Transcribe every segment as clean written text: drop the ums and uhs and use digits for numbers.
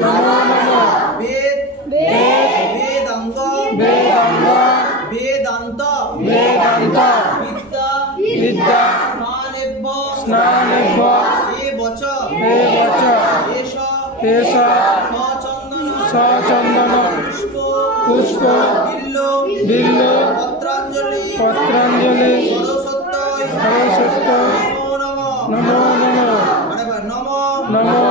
নমো নমো বেদ বেদ বেদাঙ্গ বেদাঙ্গ বেদান্ত বেদান্ত বিদ্যা বিদ্যা স্নানেভ্য স্নানেভ্য এবচ এবচ এষ এষ সচন্দন সচন্দন পুষ্প পুষ্প বিল্ল বিল্ল পত্রাঞ্জলি পত্রাঞ্জলি সরস্বত্যয় সরস্বত্যয় নমো নমঃ নমো নমো আরেকবার নমো নমো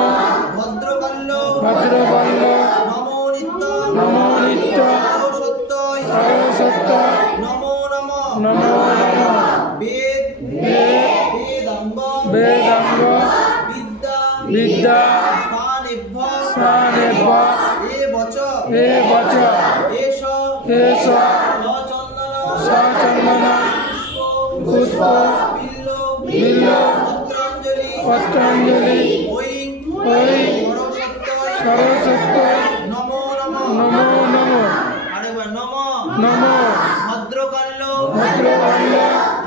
ভদ্রকাল্য ভদ্রবল্ল নমো নিত্য নমো নিত্য সরস্বত্যয় সরস্বত্যয় নমো নমঃ নমো নমো বেদ বেদ বেদাঙ্গ বেদাঙ্গ বিদ্যা বিদ্যা স্নানেভ্য স্নানেভ্য এবচ এবচ এষ এষ সচন্দন সচন্দন পুষ্প বিল্ল বিল্ল পত্রাঞ্জলি পত্রাঞ্জলি ওই ওই সরস্বত্যয় সরস্বত্যয় নমো নমঃ নমো নমো আরেকবার নমো নমো ভদ্রকাল্য ভদ্রবল্ল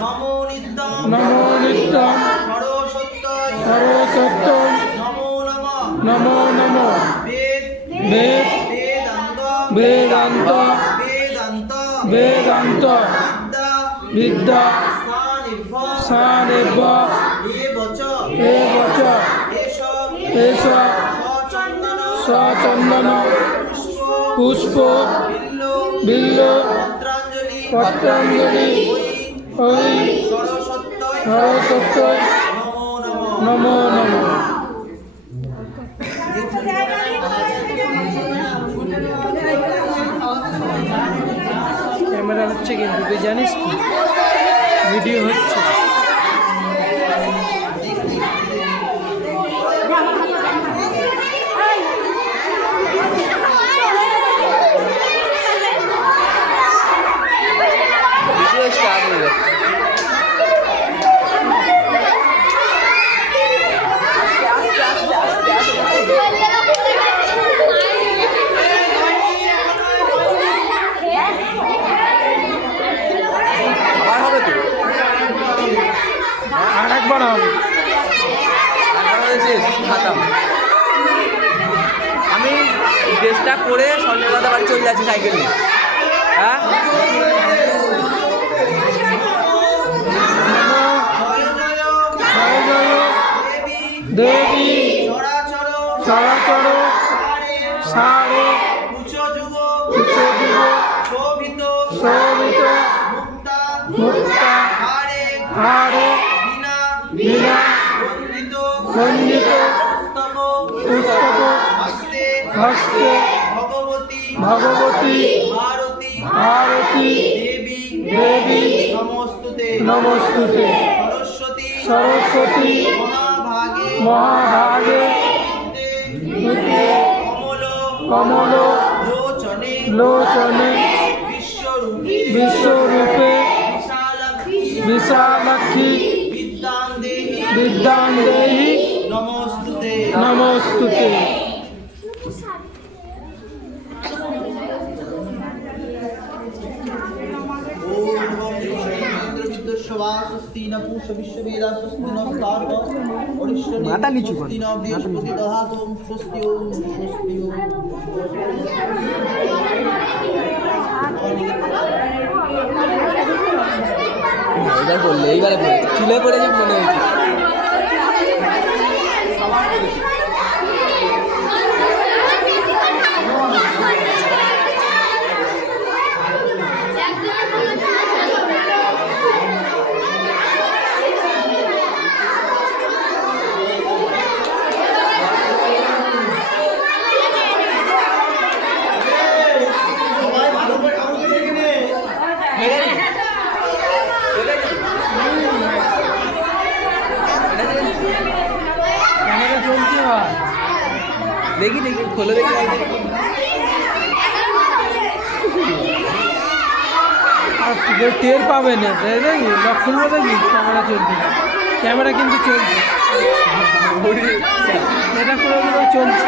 নমো নিত্যম নমো নিত্যম সরস্বত্যয় সরস্বত্যম নমো নমঃ নমো নমো বেদ বেদ বেদাঙ্গ বেদান্ত বেদান্ত বেদান্ত বিদ্যা বিদ্যা স্নানেভ্য স্নানেভ্য এবচ এবচ এষ এষ সচন্দন সচন্দন পুষ্প বিল্ল বিল্ল পত্রাঞ্জলি পত্রাঞ্জলি ওই সরস্বত্যয় সরস্বত্যয় নমো নমঃ নমো নমো ক্যামেরা হচ্ছে কিন্তু তুই জানিস কি ভিডিও হচ্ছে আর একবার হবে আমি ড্রেসটা করে সন্ধ্যাবেলা বাড়ি চলে যাচ্ছি সাইকেল নিয়ে। হ্যাঁ জয় জয় দেবী চরাচর চরাচর সারে উচ্চযুগ উচ্চযুগ শোভিত শোভিত মুক্তা মুক্তা হারে হারে বিনা বিনা বন্দিত খণ্ডিত পুস্তক পুস্তক হস্তে হস্তে ভগবতী ভগবতী ভারতী ভারতী দেবী দেবী নমস্তুতে নমস্তুতে সরস্বতী সরস্বতী মহাভাগে মহাভাগে বিদ্যে কমল কমল লোচনে লোচনে বিশ্বরূপে বিশ্বরূপে বিশালাক্ষী বিশালাক্ষী বিদ্যাং দেহি বিদ্যাং দেহি নমস্তুতে নমস্তুতে স্বস্তি ন পুষ বিশ্ববেদা স্বস্তি ন স্তার্ক অরিষ্ঠনি মাথা নিচু কর, স্বস্তি ন মাথা নিচু বৃহস্পতি দধাতু স্বস্তি ওম স্বস্তি ওম এইবার বললে এইবারে বললে চুলে পড়েছে মনে হয়েছে। ক্যামেরা চলছে ভাই দেখি দেখি খোলো দেখি আর কেউ টের পাবে না তাই দেখি লক্ষণ দেখি ক্যামেরা চলছে ক্যামেরা কিন্তু চলছে এটা করে চলছে